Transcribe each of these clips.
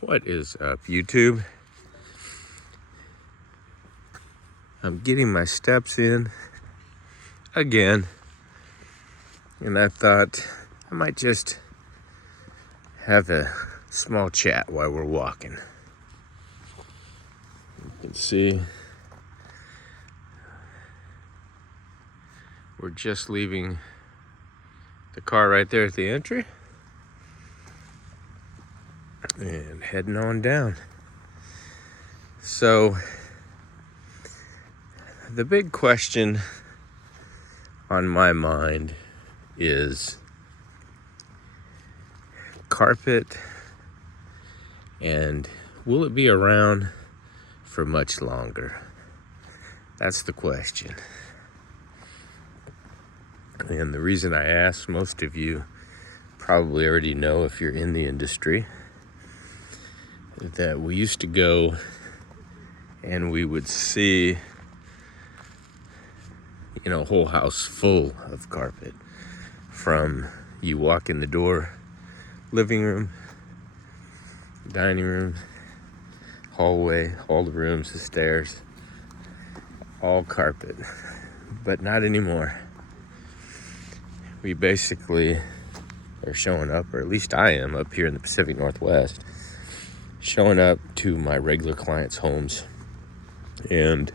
What is up, YouTube? I'm getting my steps in again, and I thought I might just have a small chat while we're walking. You can see we're just leaving the car right there at the entry and heading on down. So the big question on my mind is carpet, and will it be around for much longer? That's the question. And the reason I ask, most of you probably already know if you're in the industry, that we used to go and we would see, a whole house full of carpet. From you walk in the door, living room, dining room, hallway, all the rooms, the stairs, all carpet. But not anymore. We basically are showing up, or at least I am, up here in the Pacific Northwest, showing up to my regular clients' homes and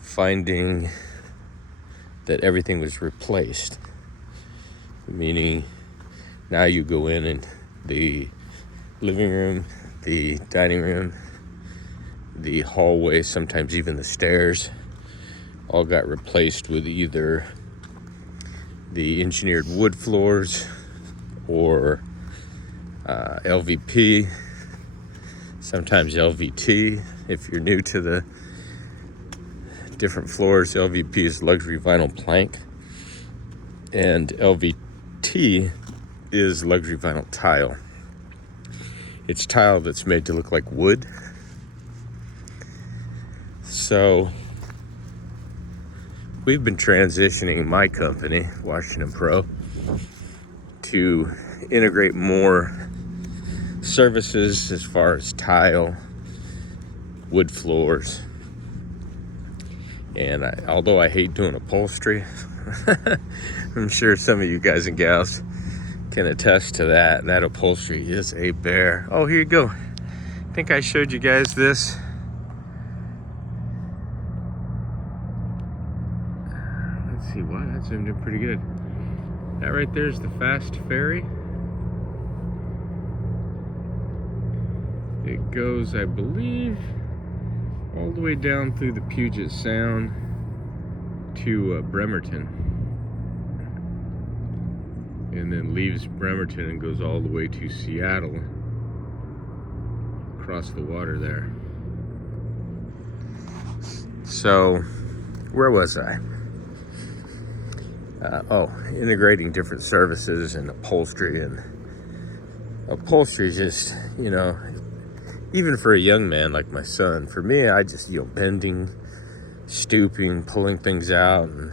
finding that everything was replaced. Meaning now you go in and the living room, the dining room, the hallway, sometimes even the stairs, all got replaced with either the engineered wood floors or LVP, sometimes LVT. If you're new to the different floors, LVP is luxury vinyl plank, and LVT is luxury vinyl tile. It's tile that's made to look like wood. So we've been transitioning my company, Washington Pro, to integrate more services as far as tile, wood floors. And although I hate doing upholstery, I'm sure some of you guys and gals can attest to that. And that upholstery is a bear. Oh, here you go. I think I showed you guys this. Let's see, wow, that zoomed in pretty good. That right there is the fast ferry. It goes, I believe, all the way down through the Puget Sound to Bremerton, and then leaves Bremerton and goes all the way to Seattle, across the water there. So where was I? Integrating different services and upholstery. And upholstery is just, even for a young man like my son, for me, I just, bending, stooping, pulling things out, and,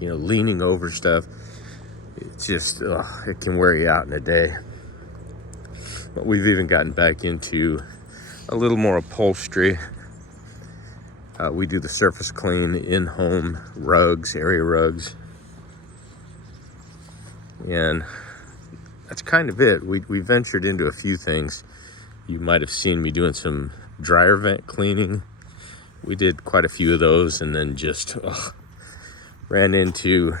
leaning over stuff. It's just, it can wear you out in a day. But we've even gotten back into a little more upholstery. We do the surface clean, in-home rugs, area rugs. And that's kind of it. We ventured into a few things. You might have seen me doing some dryer vent cleaning. We did quite a few of those, and then just ran into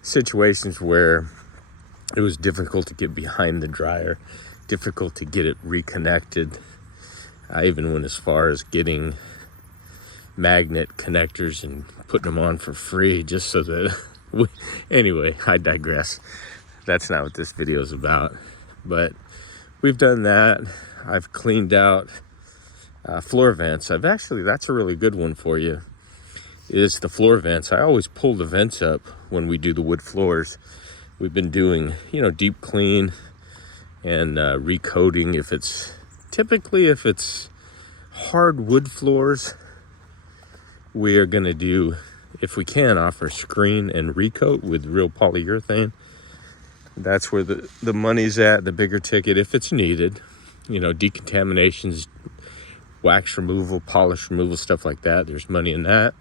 situations where it was difficult to get behind the dryer, difficult to get it reconnected. I even went as far as getting magnet connectors and putting them on for free just so that anyway, I digress. That's not what this video is about. But we've done that. I've cleaned out floor vents. That's a really good one for you, is the floor vents. I always pull the vents up when we do the wood floors. We've been doing, deep clean and recoating. If it's hard wood floors, we are going to do, if we can, offer screen and recoat with real polyurethane. That's where the money's at, the bigger ticket, if it's needed. decontaminations, wax removal, polish removal, stuff like that. There's money in that.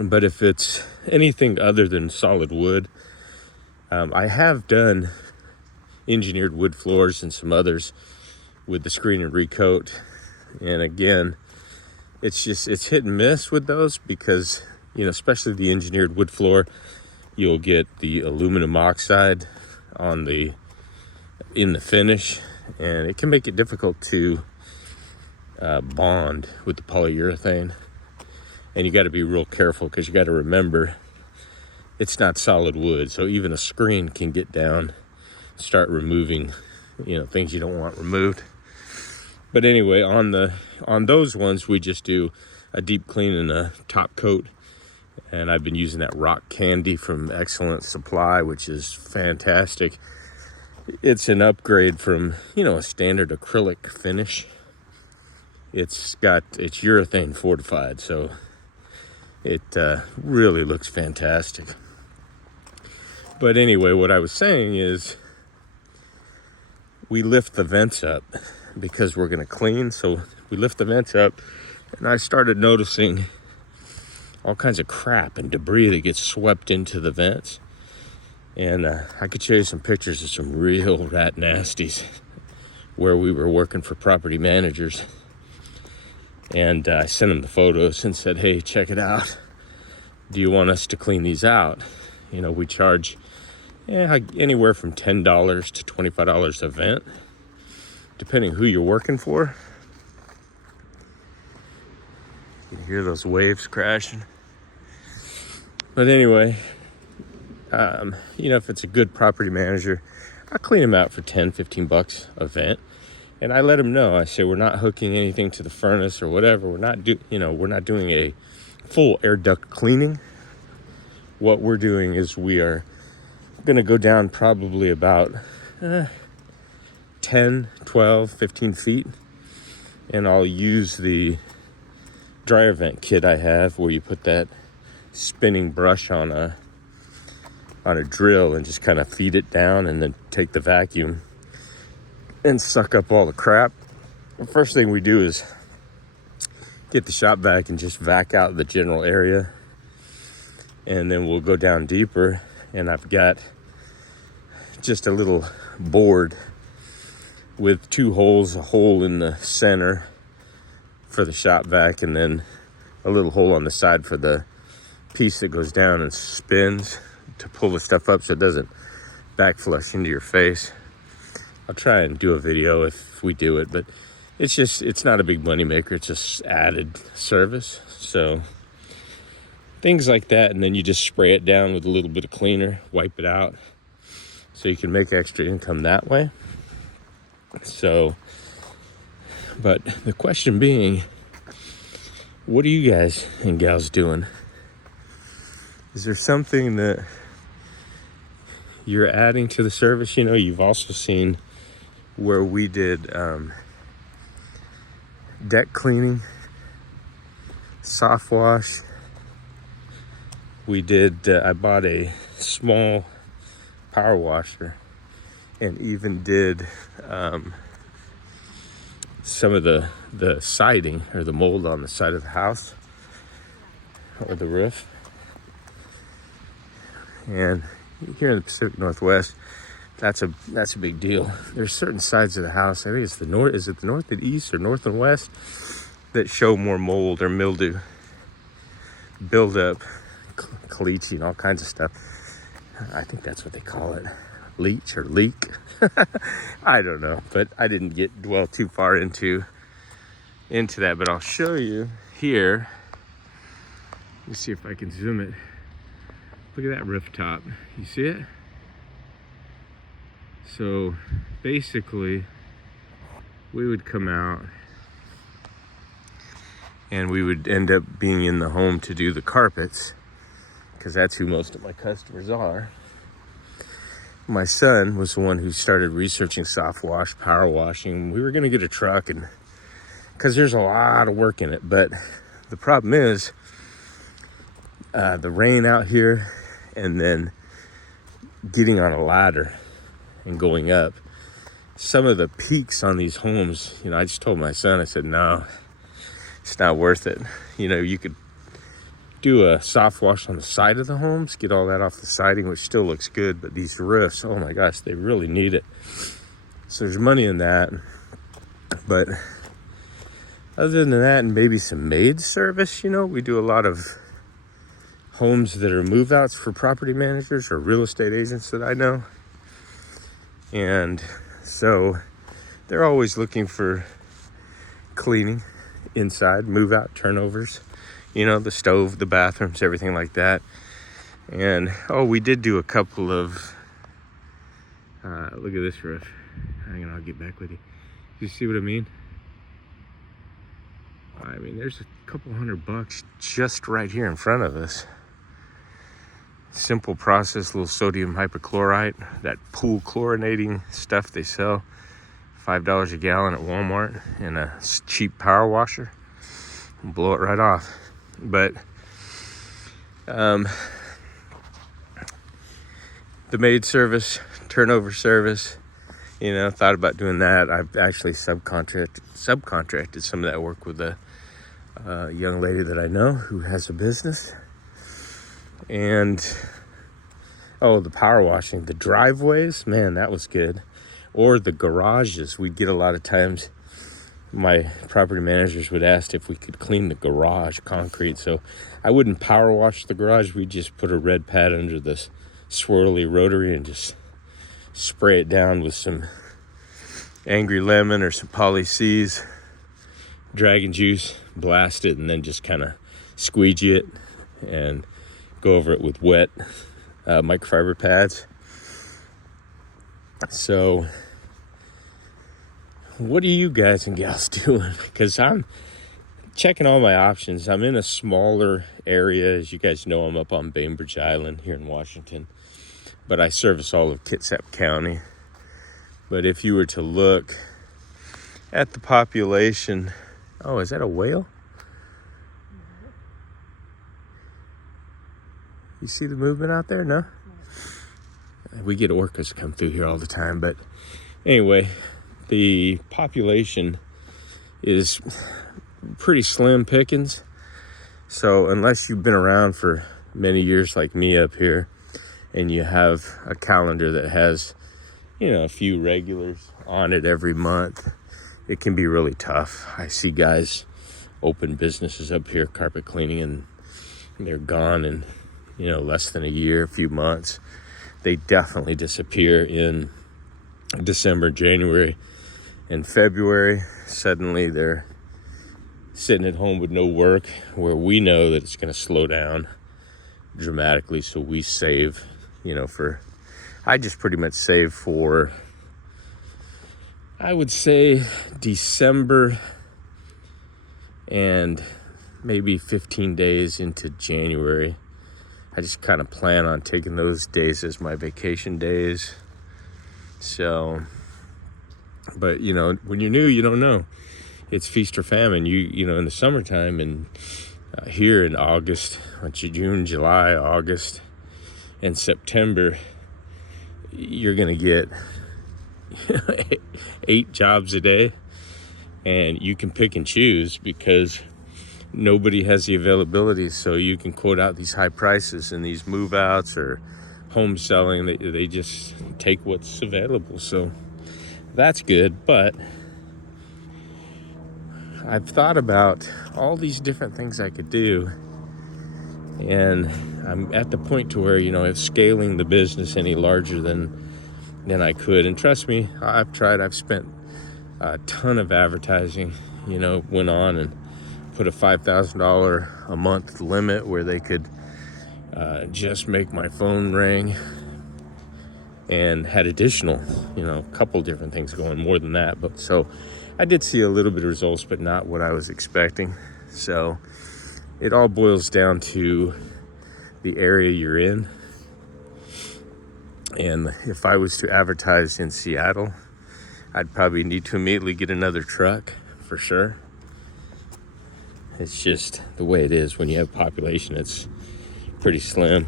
But if it's anything other than solid wood, I have done engineered wood floors and some others with the screen and recoat. And again, it's hit and miss with those because, especially the engineered wood floor, you'll get the aluminum oxide in the finish, and it can make it difficult to bond with the polyurethane. And you got to be real careful because you got to remember it's not solid wood, so even a screen can get down, start removing things you don't want removed. But anyway, on those ones we just do a deep clean and a top coat, and I've been using that rock candy from Excellent Supply, which is fantastic. It's an upgrade from a standard acrylic finish. It's urethane fortified, so it really looks fantastic. But anyway, what I was saying is we lift the vents up because we're going to clean. So we lift the vents up, and I started noticing all kinds of crap and debris that gets swept into the vents. And I could show you some pictures of some real rat nasties where we were working for property managers. And I sent them the photos and said, hey, check it out. Do you want us to clean these out? We charge anywhere from $10 to $25 a vent, depending who you're working for. You can hear those waves crashing. But anyway, if it's a good property manager, I'll clean them out for $10-15 a vent. And I let them know. I say, we're not hooking anything to the furnace or whatever. We're not doing a full air duct cleaning. What we're doing is we are going to go down probably about 10, 12, 15 feet. And I'll use the dryer vent kit I have where you put that spinning brush on a drill and just kind of feed it down and then take the vacuum and suck up all the crap. The first thing we do is get the shop vac and just vac out the general area. And then we'll go down deeper, and I've got just a little board with two holes, a hole in the center for the shop vac, and then a little hole on the side for the piece that goes down and spins to pull the stuff up so it doesn't backflush into your face. I'll try and do a video if we do it, but it's not a big money maker. It's just added service. So things like that, and then you just spray it down with a little bit of cleaner, wipe it out, so you can make extra income that way. So, but the question being, what are you guys and gals doing? Is there something that you're adding to the service? You've also seen where we did deck cleaning, soft wash. We did, I bought a small power washer and even did some of the siding or the mold on the side of the house or the roof. And here in the Pacific Northwest, that's a big deal. There's certain sides of the house, I think it's the north, is it the north and east or north and west, that show more mold or mildew buildup, caliche and all kinds of stuff. I think that's what they call it, leach or leak. I don't know, but I didn't dwell too far into that. But I'll show you here. Let me see if I can zoom it. Look at that rooftop. You see it? So basically, we would come out and we would end up being in the home to do the carpets, because that's who most of my customers are. My son was the one who started researching soft wash, power washing. We were going to get a truck, and because there's a lot of work in it. But the problem is the rain out here, and then getting on a ladder and going up some of the peaks on these homes, I just told my son, I said, no, it's not worth it. You could do a soft wash on the side of the homes, get all that off the siding, which still looks good, but these roofs, oh my gosh, they really need it. So there's money in that. But other than that, and maybe some maid service, we do a lot of homes that are move outs for property managers or real estate agents that I know. And so they're always looking for cleaning inside, move out, turnovers, the stove, the bathrooms, everything like that. And we did do a couple of look at this roof. Hang on, I'll get back with you. You see what I mean? There's a couple $100 just right here in front of us. Simple process, little sodium hypochlorite, that pool chlorinating stuff they sell, $5 a gallon at Walmart, and a cheap power washer. Blow it right off. But the maid service, turnover service, thought about doing that. I've actually subcontracted some of that work with a young lady that I know who has a business. And the power washing, the driveways, man, that was good. Or the garages. We'd get a lot of times, my property managers would ask if we could clean the garage concrete. So I wouldn't power wash the garage. We'd just put a red pad under this swirly rotary and just spray it down with some Angry Lemon or some Poly C's, dragon juice, blast it, and then just kind of squeegee it and go over it with wet microfiber pads. So what are you guys and gals doing? Because I'm checking all my options. I'm in a smaller area. As you guys know, I'm up on Bainbridge Island here in Washington, but I service all of Kitsap County. But if you were to look at the population, is that a whale? You see the movement out there? No? We get orcas come through here all the time. But anyway, the population is pretty slim pickings. So unless you've been around for many years like me up here, and you have a calendar that has, a few regulars on it every month, it can be really tough. I see guys open businesses up here, carpet cleaning, and they're gone in, less than a year, a few months. They definitely disappear in December, January, and February. Suddenly they're sitting at home with no work, where we know that it's going to slow down dramatically. So we save, I just pretty much save for, I would say, December and maybe 15 days into January. I just kind of plan on taking those days as my vacation days. So, but when you're new, you don't know. It's feast or famine. In the summertime, and here in August, June, July, August, and September, you're gonna get 8 jobs a day, and you can pick and choose because nobody has the availability. So you can quote out these high prices, and these move outs or home selling, they just take what's available. So that's good. But I've thought about all these different things I could do, and I'm at the point to where, if scaling the business any larger than I could. And trust me, I've spent a ton of advertising, went on and put a $5,000 a month limit where they could just make my phone ring, and had additional, a couple different things going, more than that. But so I did see a little bit of results, but not what I was expecting. So it all boils down to the area you're in. And if I was to advertise in Seattle, I'd probably need to immediately get another truck for sure. It's just the way it is when you have population. It's pretty slim.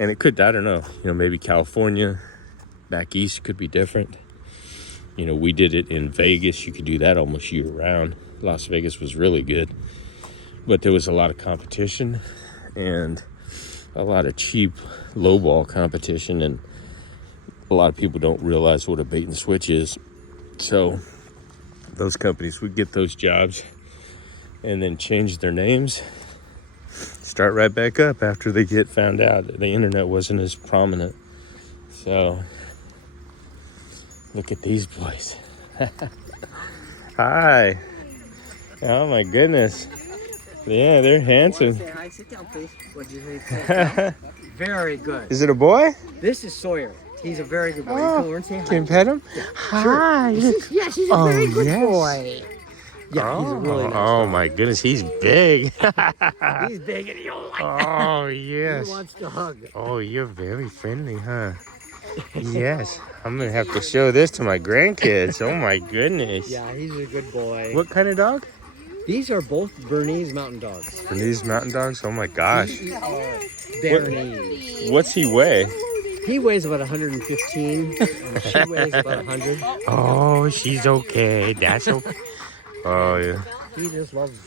And it could, I don't know, maybe California, Back east could be different. You know, we did it in Vegas. You could do that almost year round. Las Vegas was really good, but there was a lot of competition and a lot of cheap lowball competition, and a lot of people don't realize what a bait and switch is. So those companies would get those jobs and then change their names, start right back up after they get found out. The internet wasn't as prominent. So look at these boys. Hi. Oh my goodness. Yeah, they're handsome. Say hi. Sit down, please. What did you say? Very good. Is it a boy? This is Sawyer. He's a very good boy. Oh, You come over and say hi. can you pet him? Yeah. Hi. Yes, he's a very good boy. Yeah, he's a really nice dog. my goodness, he's big. He's big and he'll like that. Oh, yes. He wants to hug. Oh, you're very friendly, huh? Yes. I'm going to have to show this to my grandkids. Oh, my goodness. Yeah, he's a good boy. What kind of dog? These are both Bernese mountain dogs. Bernese mountain dogs? Oh, my gosh. Bernese. What's he weigh? He weighs about 115, and she weighs about 100. Oh, she's okay. That's okay. Oh, yeah. He just loves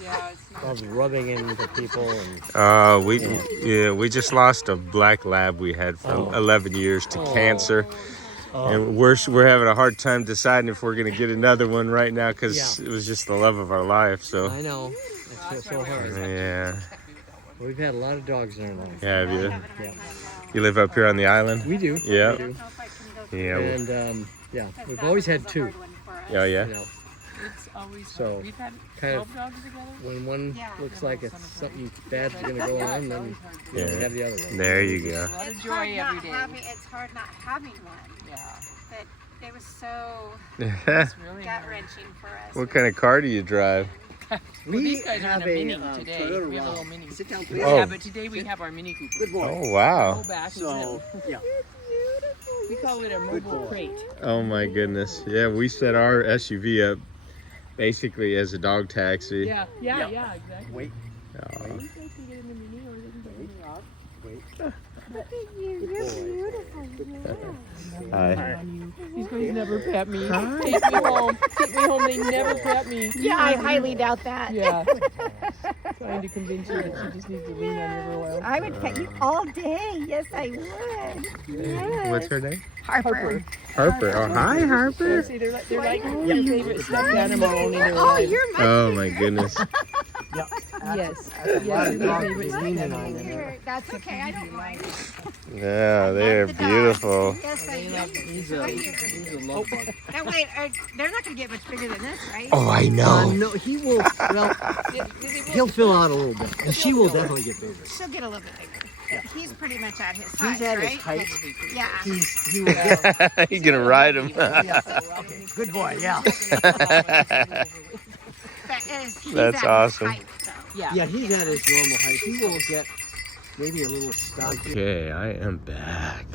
rubbing into people. And we just lost a black lab we had for 11 years to cancer. And we're having a hard time deciding if we're going to get another one right now because it was just the love of our life. So I know. It's so hard. Yeah. We've had a lot of dogs in our life. Have you? Yeah. You live up here on the island? We do. Yeah. We do. Yeah. And we've always had two. Oh, yeah. You know. It's always So, we've had kind 12 of dogs together. When one looks like it's something bad's going to go on, then we have the other one. There you go. A lot of It's joy hard every not day. it's hard not having one. Yeah, That it was so it's really gut hard. wrenching for us. What kind of car do you drive? Well, these guys are in a mini today. Toyota We have a little Round. mini. Sit down, please. Oh. Yeah, but today we have our Mini Cooper. Good boy. Oh, wow. Go back. So, yeah. We call it a mobile crate. Oh, my goodness. Yeah, we set our SUV up basically as a dog taxi. Yeah, exactly. Wait. Oh. You guys can get in the mini or they can get in the rock. Wait. Hi. These guys never pet me. Take me home. Take me home. They never pet me. Yeah, I highly doubt that. Yeah. Trying to convince you that she just needs to lean on you for a while. I would pet you all day. Yes, I would. Yes. What's her name? Harper. Harper. Oh, hi, Harper. See, they're like your favorite stuffed animal only they're Oh, alive. you're my Oh, my goodness. Yes. A lot of You're my dogs favorite leaning stuffed on animal. them. That's okay. I don't mind. Yeah, they're beautiful. Yes, I do. He's a love bug. Now, wait, they're not going to get much bigger than this, right? Oh, I know. No, he will. Well, he'll fill out a little bit, and she will definitely get bigger. She'll get a little bit bigger. He's pretty much at his size, He's at right? his height. Yeah. He will get. He's gonna ride him. Okay, good boy. Yeah. He's That's at his awesome. height, so. Yeah, he's at his normal height. He will get maybe a little stocky. Okay, I am back.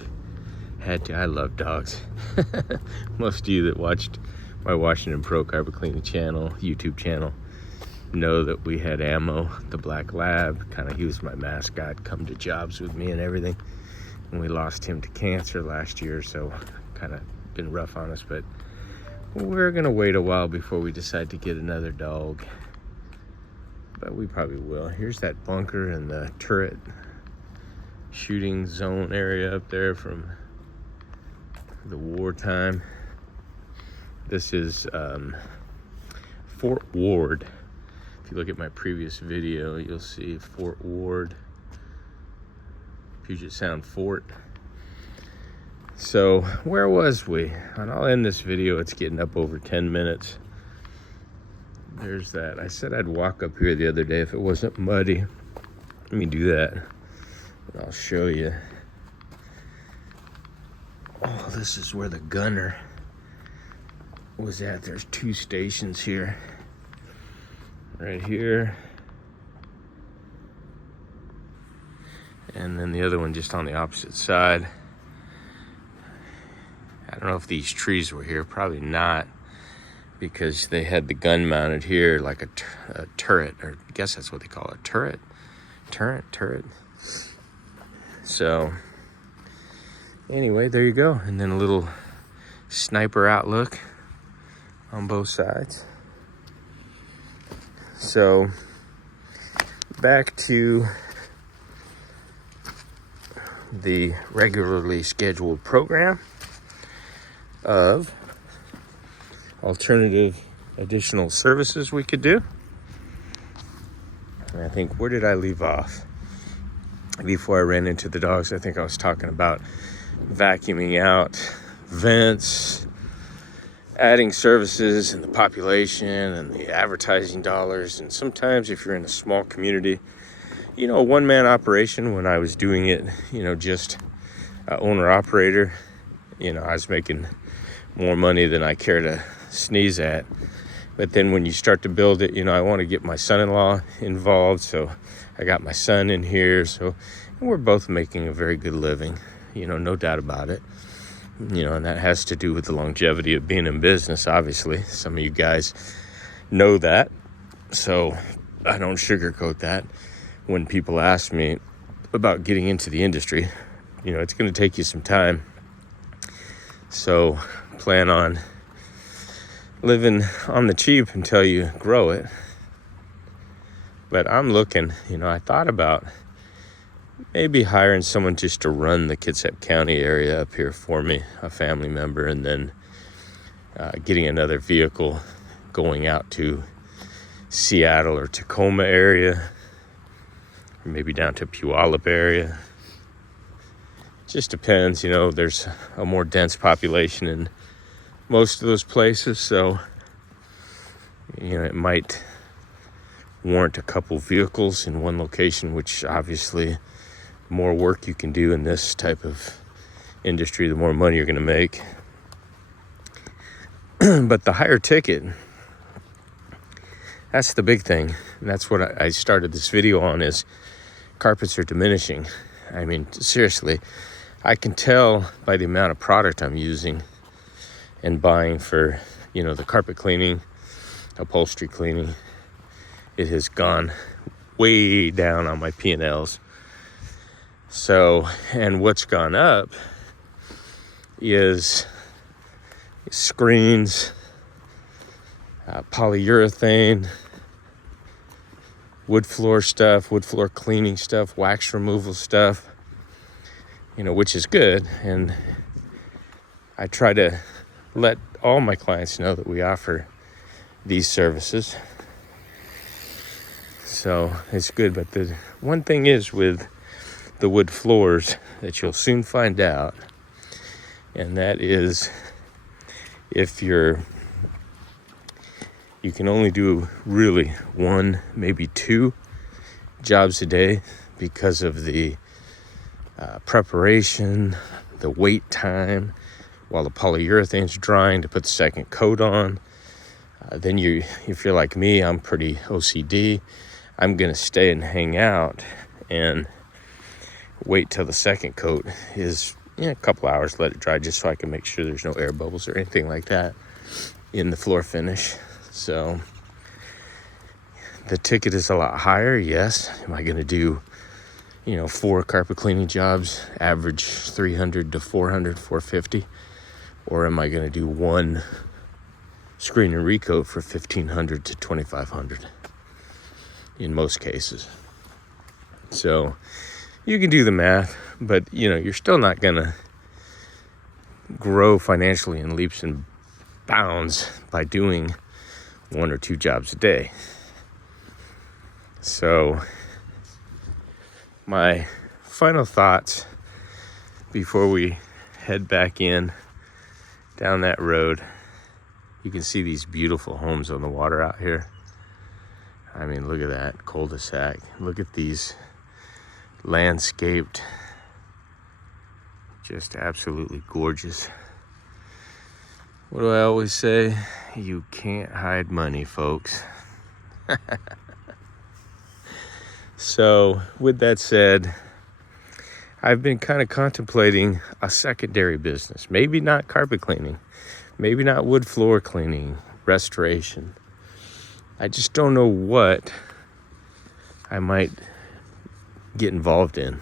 I love dogs. Most of you that watched my Washington Pro Carpet Cleaning channel, YouTube channel, know that we had Ammo, the black lab. He was my mascot, come to jobs with me and everything. And we lost him to cancer last year, so kind of been rough on us, but we're gonna wait a while before we decide to get another dog. But we probably will. Here's that bunker and the turret shooting zone area up there from the wartime. This is Fort Ward. If you look at my previous video, you'll see Fort Ward, Puget Sound Fort. So where was we? And I'll end this video. It's getting up over 10 minutes. There's that. I said I'd walk up here the other day if it wasn't muddy. Let me do that. And I'll show you. Oh, this is where the gunner was at. There's 2 stations here. Right here. And then the other one just on the opposite side. I don't know if these trees were here. Probably not. Because they had the gun mounted here like a turret. Or I guess that's what they call it. Turret. So anyway, there you go. And then a little sniper outlook on both sides. So back to the regularly scheduled program of alternative additional services we could do. And I think, where did I leave off? Before I ran into the dogs, I think I was talking about vacuuming out vents, adding services and the population and the advertising dollars. And sometimes if you're in a small community, a one-man operation, when I was doing it, just owner-operator, I was making more money than I care to sneeze at. But then when you start to build it, I want to get my son-in-law involved. So I got my son in here. So we're both making a very good living, no doubt about it. And that has to do with the longevity of being in business, obviously. Some of you guys know that. So I don't sugarcoat that. When people ask me about getting into the industry, it's going to take you some time. So plan on living on the cheap until you grow it. But I'm looking, I thought about maybe hiring someone just to run the Kitsap County area up here for me, a family member, and then getting another vehicle going out to Seattle or Tacoma area, or maybe down to Puyallup area. Just depends, there's a more dense population in most of those places, so it might warrant a couple vehicles in one location, which obviously the more work you can do in this type of industry, the more money you're going to make. But the higher ticket, that's the big thing. And that's what I started this video on, is carpets are diminishing. I mean, seriously, I can tell by the amount of product I'm using and buying for, the carpet cleaning, upholstery cleaning. It has gone way down on my P&Ls. So, and what's gone up is screens, polyurethane, wood floor stuff, wood floor cleaning stuff, wax removal stuff, which is good. And I try to let all my clients know that we offer these services. So it's good. But the one thing is with the wood floors that you'll soon find out, and that is if you can only do really one, maybe two jobs a day because of the preparation, the wait time, while the polyurethane's drying to put the second coat on. Then if you're like me, I'm pretty OCD. I'm going to stay and hang out and wait till the second coat is a couple hours, let it dry, just so I can make sure there's no air bubbles or anything like that in the floor finish. So the ticket is a lot higher, yes. Am I going to do 4 carpet cleaning jobs, average 300 to 400, 450? Or am I going to do one screen and recoat for 1,500 to 2,500 in most cases? So you can do the math, but you're still not going to grow financially in leaps and bounds by doing 1 or 2 jobs a day. So my final thoughts before we head back in down that road. You can see these beautiful homes on the water out here. I mean, look at that cul-de-sac. Look at these landscaped, just absolutely gorgeous. What do I always say? You can't hide money, folks. So with that said, I've been kind of contemplating a secondary business. Maybe not carpet cleaning, maybe not wood floor cleaning, restoration. I just don't know what I might get involved in.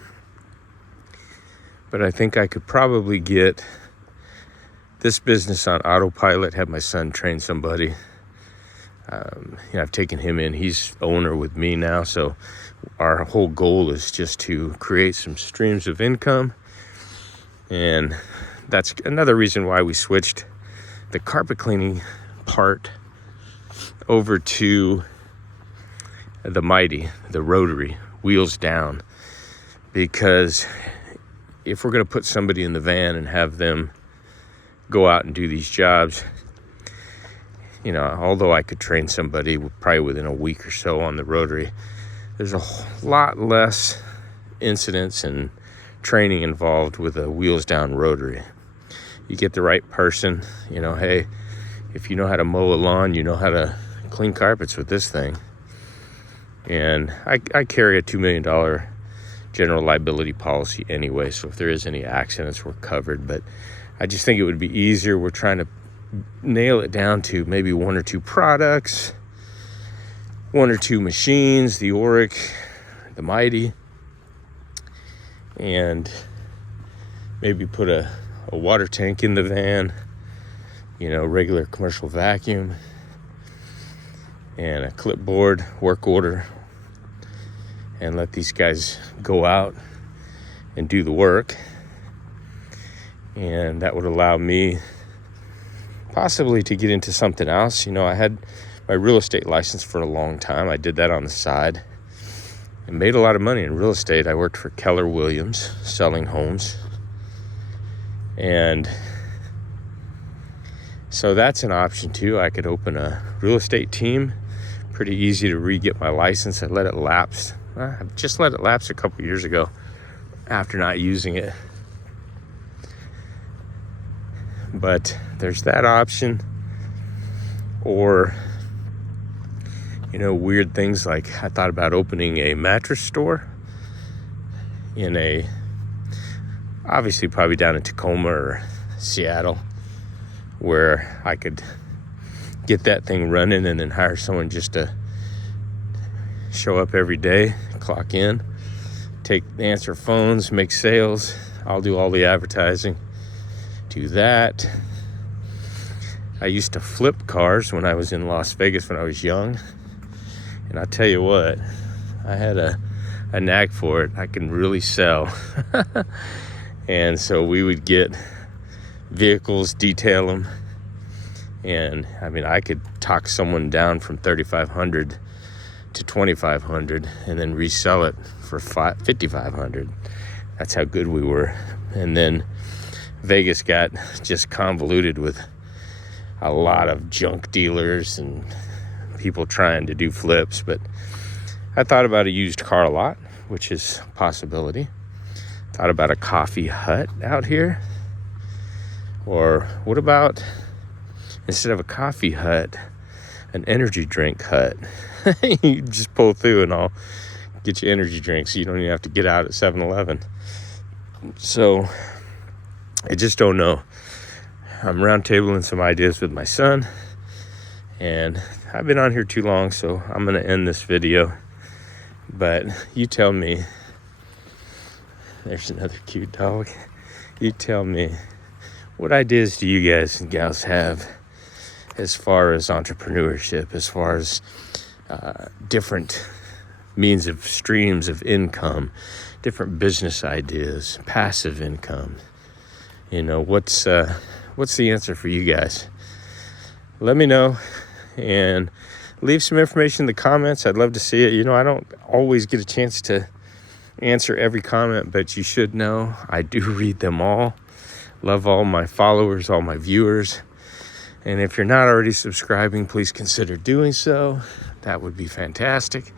but I think I could probably get this business on autopilot, have my son train somebody. I've taken him in. He's owner with me now, so our whole goal is just to create some streams of income. And that's another reason why we switched the carpet cleaning part over to the Mighty, the rotary, wheels down. Because if we're going to put somebody in the van and have them go out and do these jobs, although I could train somebody probably within a week or so on the rotary, there's a lot less incidents and training involved with a wheels down rotary. You get the right person, hey, if you know how to mow a lawn, you know how to clean carpets with this thing. And I carry a $2 million general liability policy anyway, so if there is any accidents, we're covered. But I just think it would be easier. We're trying to nail it down to maybe 1 or 2 products, 1 or 2 machines, the Auric, the Mighty, and maybe put a water tank in the van, regular commercial vacuum, and a clipboard work order, and let these guys go out and do the work. And that would allow me possibly to get into something else. I had my real estate license for a long time. I did that on the side and made a lot of money in real estate. I worked for Keller Williams selling homes. And so that's an option too. I could open a real estate team. Pretty easy to re-get my license. I let it lapse. I just let it lapse a couple years ago after not using it. But there's that option. Or, weird things like I thought about opening a mattress store obviously probably down in Tacoma or Seattle, where I could get that thing running and then hire someone just to show up every day, clock in, answer phones, make sales. I'll do all the advertising. Do that. I used to flip cars when I was in Las Vegas when I was young, and I'll tell you what, I had a knack for it. I can really sell. And so we would get vehicles, detail them, and I could talk someone down from $3,500 to $2,500 and then resell it for $5,500. That's how good we were. And then Vegas got just convoluted with a lot of junk dealers and people trying to do flips. But I thought about a used car lot, which is a possibility. Thought about a coffee hut out here. Or what about, instead of a coffee hut, an energy drink hut? You just pull through and I'll get you energy drinks. You don't even have to get out at 7-Eleven. So I just don't know. I'm round tabling some ideas with my son, and I've been on here too long, so I'm going to end this video. But you tell me, there's another cute dog. You tell me, what ideas do you guys and gals have as far as entrepreneurship, as far as different means of streams of income, different business ideas, passive income? What's the answer for you guys? Let me know and leave some information in the comments. I'd love to see it. I don't always get a chance to answer every comment, but you should know I do read them all. Love all my followers, all my viewers. And if you're not already subscribing, please consider doing so. That would be fantastic.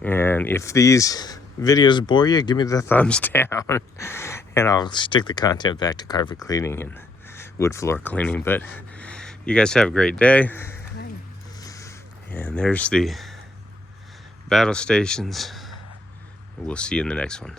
And if these videos bore you, give me the thumbs down. And I'll stick the content back to carpet cleaning and wood floor cleaning. But you guys have a great day. And there's the battle stations. We'll see you in the next one.